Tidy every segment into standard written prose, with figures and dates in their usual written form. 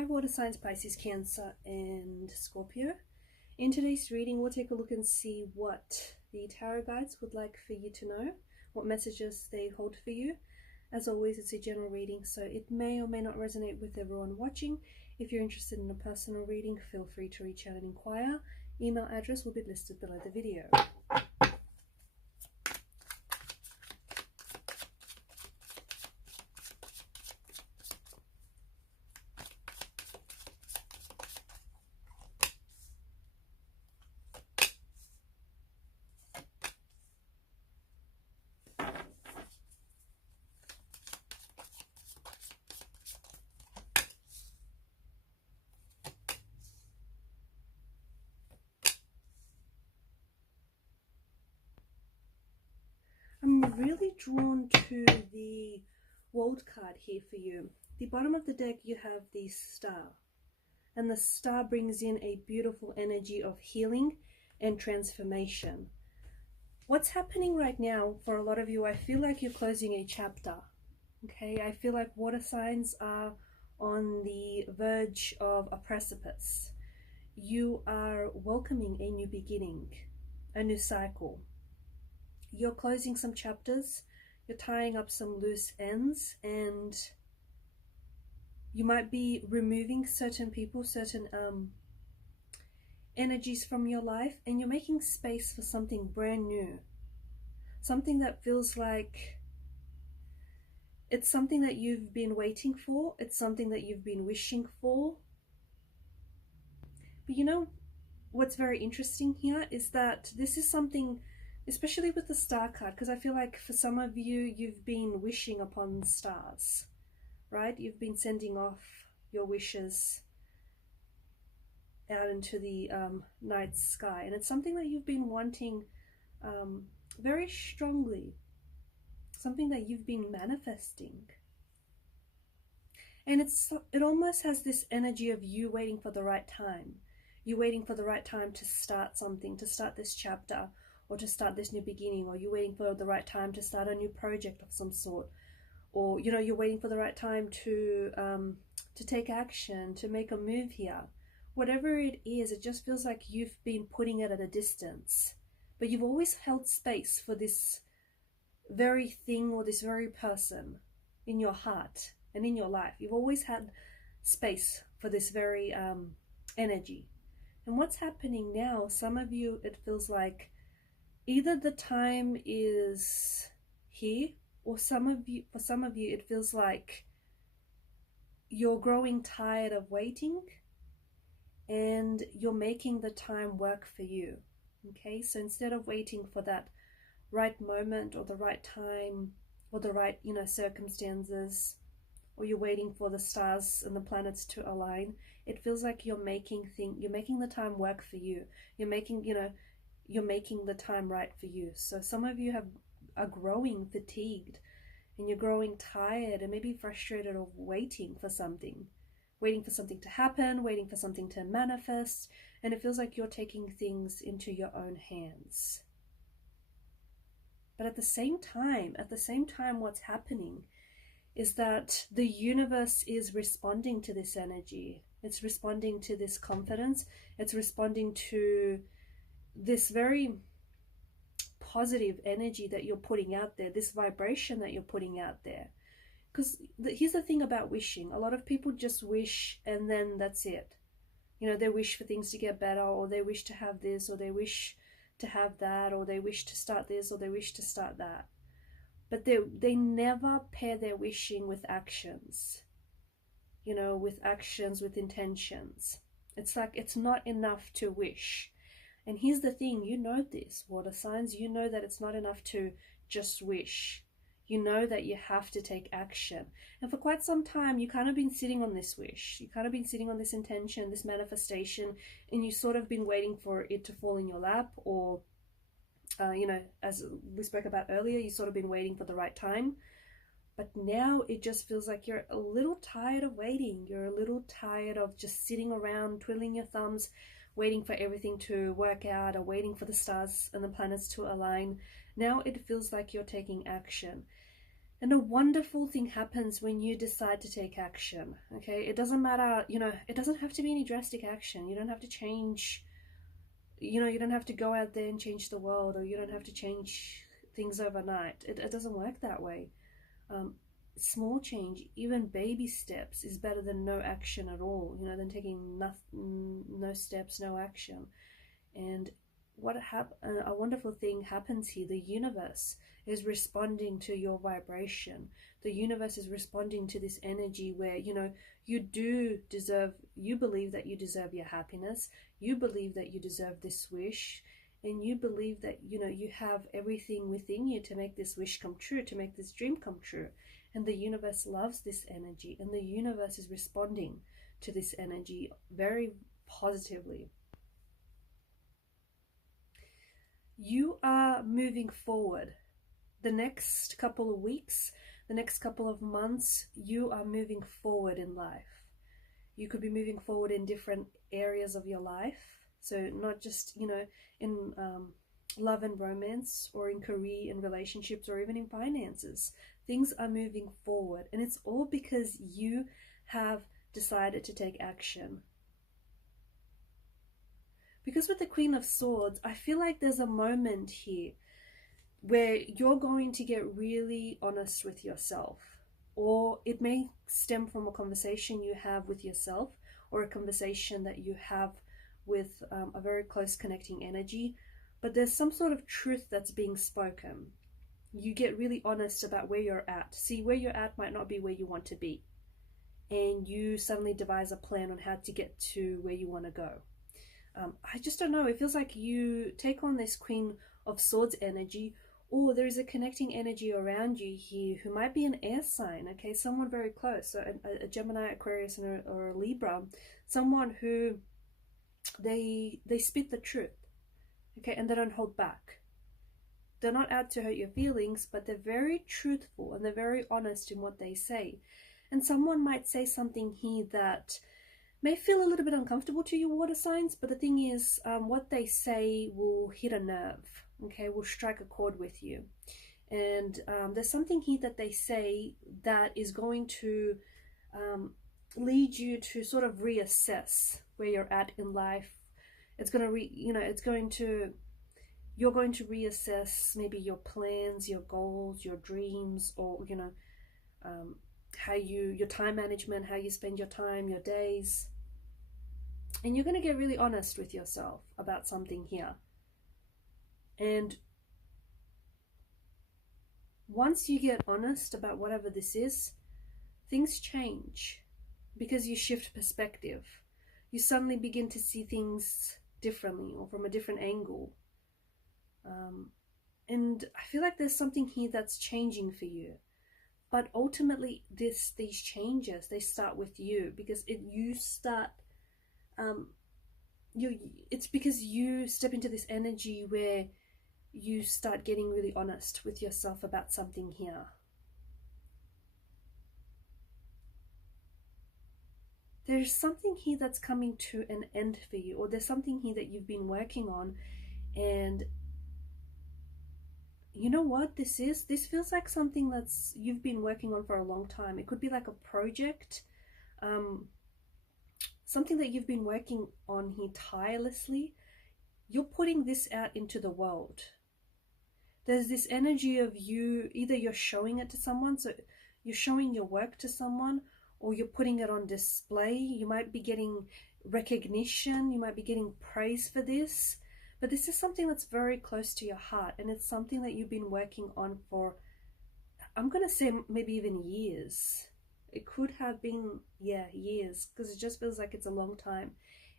Hi water signs, Pisces, Cancer and Scorpio. In today's reading we'll take a look and see what the tarot guides would like for you to know, what messages they hold for you. As always, it's a general reading, so it may or may not resonate with everyone watching. If you're interested in a personal reading, feel free to reach out and inquire. Email address will be listed below the video. I'm really drawn to the World card here for you. The bottom of the deck, you have the Star, and the Star brings in a beautiful energy of healing and transformation. What's happening right now for a lot of you, I feel like you're closing a chapter. Okay, I feel like water signs are on the verge of a precipice. You are welcoming a new beginning, a new cycle. You're closing some chapters, you're tying up some loose ends, and you might be removing certain people, certain energies from your life, and you're making space for something brand new. Something that feels like it's something that you've been waiting for, it's something that you've been wishing for. But you know, what's very interesting here is that this is something, especially with the Star card, because I feel like for some of you, you've been wishing upon stars, right? You've been sending off your wishes out into the night sky, and it's something that you've been wanting very strongly, something that you've been manifesting. And it almost has this energy of you waiting for the right time. You're waiting for the right time to start something, to start this chapter, or to start this new beginning, or you're waiting for the right time to start a new project of some sort, or you know, you're waiting for the right time to take action, to make a move here. Whatever it is, it just feels like you've been putting it at a distance, but you've always held space for this very thing or this very person in your heart and in your life. You've always had space for this very energy. And what's happening now, some of you, it feels like either the time is here, or for some of you, it feels like you're growing tired of waiting and you're making the time work for you. Okay, so instead of waiting for that right moment or the right time or the right, you know, circumstances, or you're waiting for the stars and the planets to align, it feels like you're making the time work for you. You're making the time right for you. So some of you are growing fatigued, and you're growing tired and maybe frustrated of waiting for something to happen, waiting for something to manifest, and it feels like you're taking things into your own hands. But at the same time, what's happening is that the universe is responding to this energy. It's responding to this confidence. It's responding to this very positive energy that you're putting out there, this vibration that you're putting out there. Because here's the thing about wishing. A lot of people just wish and then that's it. You know, they wish for things to get better, or they wish to have this, or they wish to have that, or they wish to start this, or they wish to start that. But they never pair their wishing with actions. You know, with actions, with intentions. It's like it's not enough to wish. And here's the thing, you know this, water signs, you know that it's not enough to just wish. You know that you have to take action. And for quite some time, you kind of been sitting on this wish. You kind of been sitting on this intention, this manifestation, and you sort of been waiting for it to fall in your lap, or, you know, as we spoke about earlier, you sort of been waiting for the right time. But now it just feels like you're a little tired of waiting. You're a little tired of just sitting around, twiddling your thumbs, waiting for everything to work out, or waiting for the stars and the planets to align. Now it feels like you're taking action. And a wonderful thing happens when you decide to take action, okay? It doesn't matter, you know, it doesn't have to be any drastic action. You don't have to change, you know, you don't have to go out there and change the world, or you don't have to change things overnight. It doesn't work that way. Small change, even baby steps, is better than no action at all, you know, than taking nothing, no steps, no action. And a wonderful thing happens here. The universe is responding to your vibration. The universe is responding to this energy where, you know, you believe that you deserve your happiness, you believe that you deserve this wish, and you believe that, you know, you have everything within you to make this wish come true, to make this dream come true. And the universe loves this energy, and the universe is responding to this energy very positively. You are moving forward. The next couple of weeks, the next couple of months, you are moving forward in life. You could be moving forward in different areas of your life. So not just, you know, in love and romance, or in career and relationships, or even in finances. Things are moving forward, and it's all because you have decided to take action. Because with the Queen of Swords, I feel like there's a moment here where you're going to get really honest with yourself. Or it may stem from a conversation you have with yourself, or a conversation that you have with a very close connecting energy. But there's some sort of truth that's being spoken. You get really honest about where you're at. See, where you're at might not be where you want to be. And you suddenly devise a plan on how to get to where you want to go. I just don't know. It feels like you take on this Queen of Swords energy, or there is a connecting energy around you here who might be an air sign, okay? Someone very close, so a Gemini, Aquarius, or a Libra. Someone who they spit the truth, okay? And they don't hold back. They're not out to hurt your feelings, but they're very truthful and they're very honest in what they say. And someone might say something here that may feel a little bit uncomfortable to you water signs, but the thing is, what they say will hit a nerve, okay, will strike a chord with you. And there's something here that they say that is going to lead you to sort of reassess where you're at in life. It's going to you're going to reassess maybe your plans, your goals, your dreams, or, you know, your time management, how you spend your time, your days. And you're going to get really honest with yourself about something here. And once you get honest about whatever this is, things change, because you shift perspective. You suddenly begin to see things differently, or from a different angle. And I feel like there's something here that's changing for you. But ultimately, these changes, they start with you, because it's because you step into this energy where you start getting really honest with yourself about something here. There's something here that's coming to an end for you, or there's something here that you've been working on, and you know what this is? This feels like something that's you've been working on for a long time. It could be like a project, something that you've been working on here tirelessly. You're putting this out into the world. There's this energy of you, either you're showing it to someone, so you're showing your work to someone, or you're putting it on display. You might be getting recognition, you might be getting praise for this. But this is something that's very close to your heart, and it's something that you've been working on for, I'm going to say maybe even years. It could have been, yeah, years, because it just feels like it's a long time.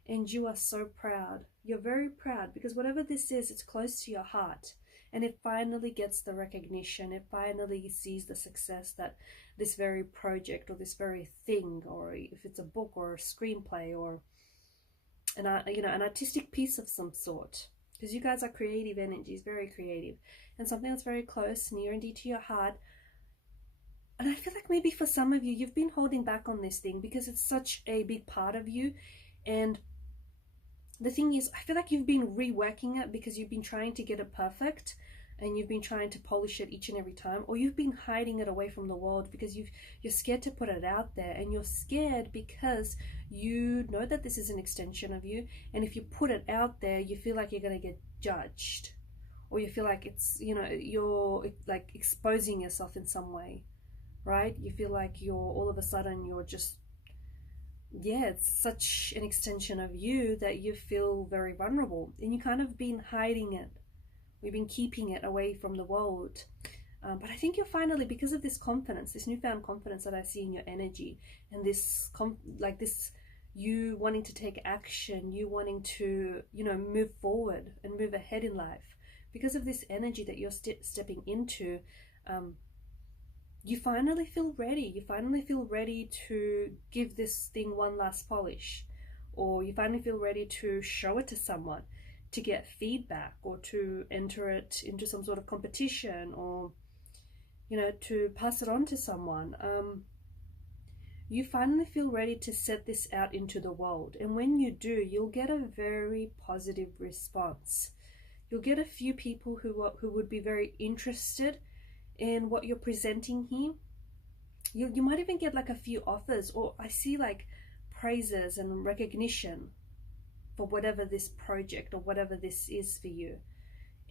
And you are so proud. You're very proud, because whatever this is, it's close to your heart. And it finally gets the recognition. It finally sees the success that this very project, or this very thing, or if it's a book or a screenplay, or an artistic piece of some sort, because you guys are creative energies, very creative, and something that's very close, near and dear to your heart. And I feel like maybe for some of you, you've been holding back on this thing because it's such a big part of you. And the thing is, I feel like you've been reworking it because you've been trying to get it perfect, and you've been trying to polish it each and every time, or you've been hiding it away from the world because you're scared to put it out there, and you're scared because you know that this is an extension of you, and if you put it out there, you feel like you're going to get judged, or you feel like it's, you know, you're like exposing yourself in some way, right? You feel like you're all of a sudden you're just, yeah, it's such an extension of you that you feel very vulnerable, and you kind of been hiding it. We've been keeping it away from the world. But I think you're finally, because of this confidence, this newfound confidence that I see in your energy, and this you wanting to take action, you wanting to, you know, move forward and move ahead in life, because of this energy that you're stepping into, you finally feel ready. You finally feel ready to give this thing one last polish, or you finally feel ready to show it to someone, to get feedback, or to enter it into some sort of competition, or, you know, to pass it on to someone. You finally feel ready to set this out into the world, and when you do, you'll get a very positive response. You'll get a few people who would be very interested in what you're presenting here. You might even get like a few offers, or I see like praises and recognition for whatever this project or whatever this is for you.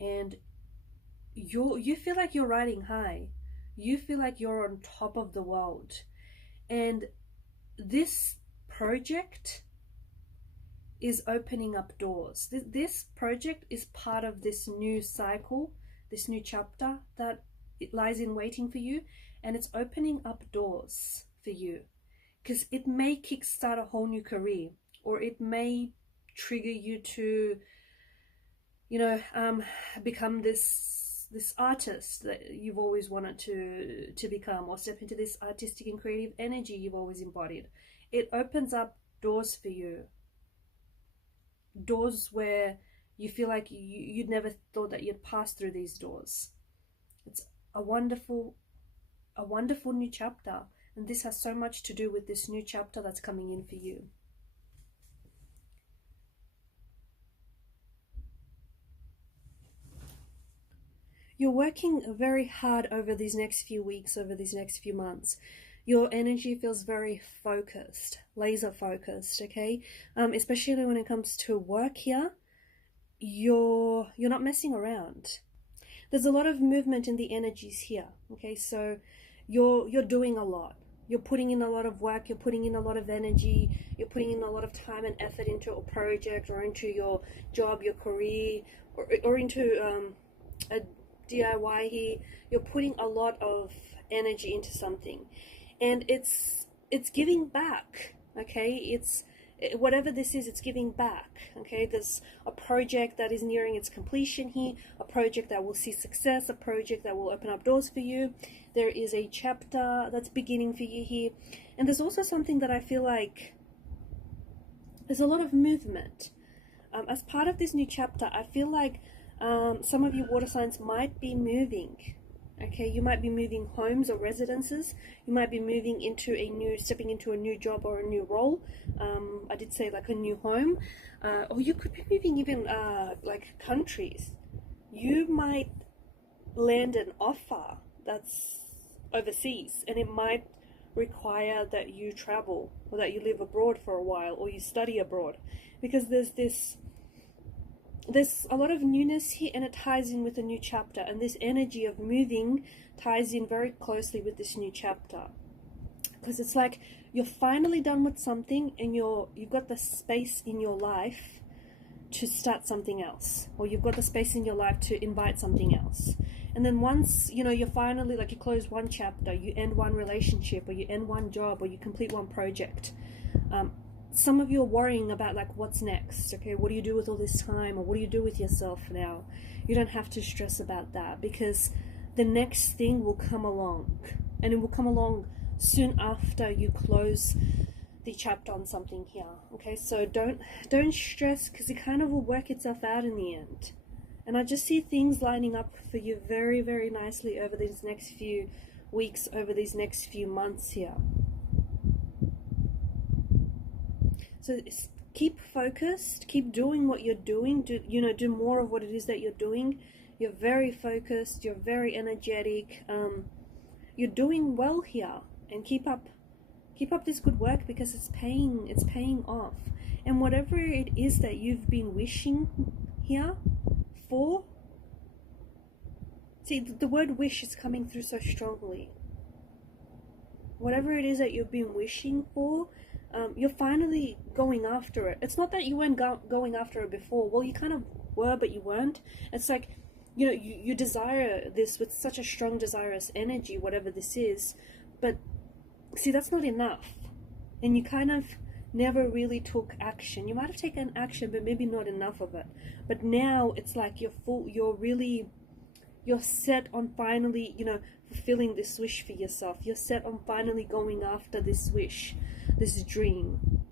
And you feel like you're riding high. You feel like you're on top of the world. And this project is opening up doors. This project is part of this new cycle, this new chapter that it lies in waiting for you, and it's opening up doors for you, because it may kickstart a whole new career, or it may trigger you to, you know, become this artist that you've always wanted to become, or step into this artistic and creative energy you've always embodied. It opens up doors for you, doors where you feel like you'd never thought that you'd pass through these doors. It's a wonderful new chapter, and this has so much to do with this new chapter that's coming in for you. You're working very hard over these next few weeks, over these next few months. Your energy feels very focused, laser focused, okay? Especially when it comes to work here, you're not messing around. There's a lot of movement in the energies here, okay? So you're doing a lot. You're putting in a lot of work, you're putting in a lot of energy, you're putting in a lot of time and effort into a project, or into your job, your career, or into a DIY here. You're putting a lot of energy into something, and it's giving back, okay? Whatever this is, it's giving back, okay? There's a project that is nearing its completion here, a project that will see success, a project that will open up doors for you. There is a chapter that's beginning for you here, and there's also something that I feel like there's a lot of movement. As part of this new chapter, I feel like some of you water signs might be moving. Okay, you might be moving homes or residences. You might be moving stepping into a new job or a new role. I did say like a new home, or you could be moving even like countries. You might land an offer that's overseas, and it might require that you travel, or that you live abroad for a while, or you study abroad, because there's a lot of newness here, and it ties in with a new chapter, and this energy of moving ties in very closely with this new chapter, because it's like you're finally done with something, and you've got the space in your life to start something else, or you've got the space in your life to invite something else. And then once, you know, you're finally, like, you close one chapter, you end one relationship, or you end one job, or you complete one project, some of you are worrying about, like, what's next, okay? What do you do with all this time, or what do you do with yourself now? You don't have to stress about that, because the next thing will come along, and it will come along soon after you close the chapter on something here, okay? So don't stress, because it kind of will work itself out in the end. And I just see things lining up for you very, very nicely over these next few weeks, over these next few months here. So keep focused, keep doing what you're doing, do more of what it is that you're doing. You're very focused, you're very energetic, you're doing well here, and keep up this good work, because it's paying off. And whatever it is that you've been wishing here for, see, the word wish is coming through so strongly. Whatever it is that you've been wishing for, you're finally going after it. It's not that you weren't going after it before. Well, you kind of were, but you weren't. It's like, you know, you desire this with such a strong desirous energy, whatever this is. But see, that's not enough. And you kind of never really took action. You might have taken action, but maybe not enough of it. But now it's like you're set on finally, you know, fulfilling this wish for yourself. You're set on finally going after this wish, this dream.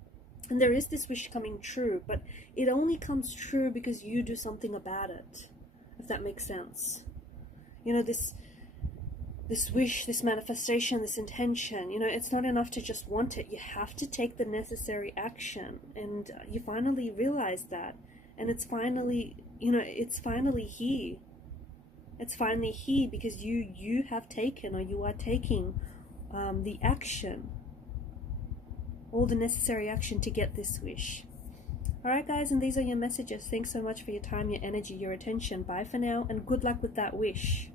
And there is this wish coming true, but it only comes true because you do something about it, if that makes sense. You know, this wish, this manifestation, this intention, you know, it's not enough to just want it. You have to take the necessary action, and you finally realize that. And it's finally, you know, it's finally here. It's finally here because you have taken, or you are taking the action, all the necessary action to get this wish. Alright guys, and these are your messages. Thanks so much for your time, your energy, your attention. Bye for now, and good luck with that wish.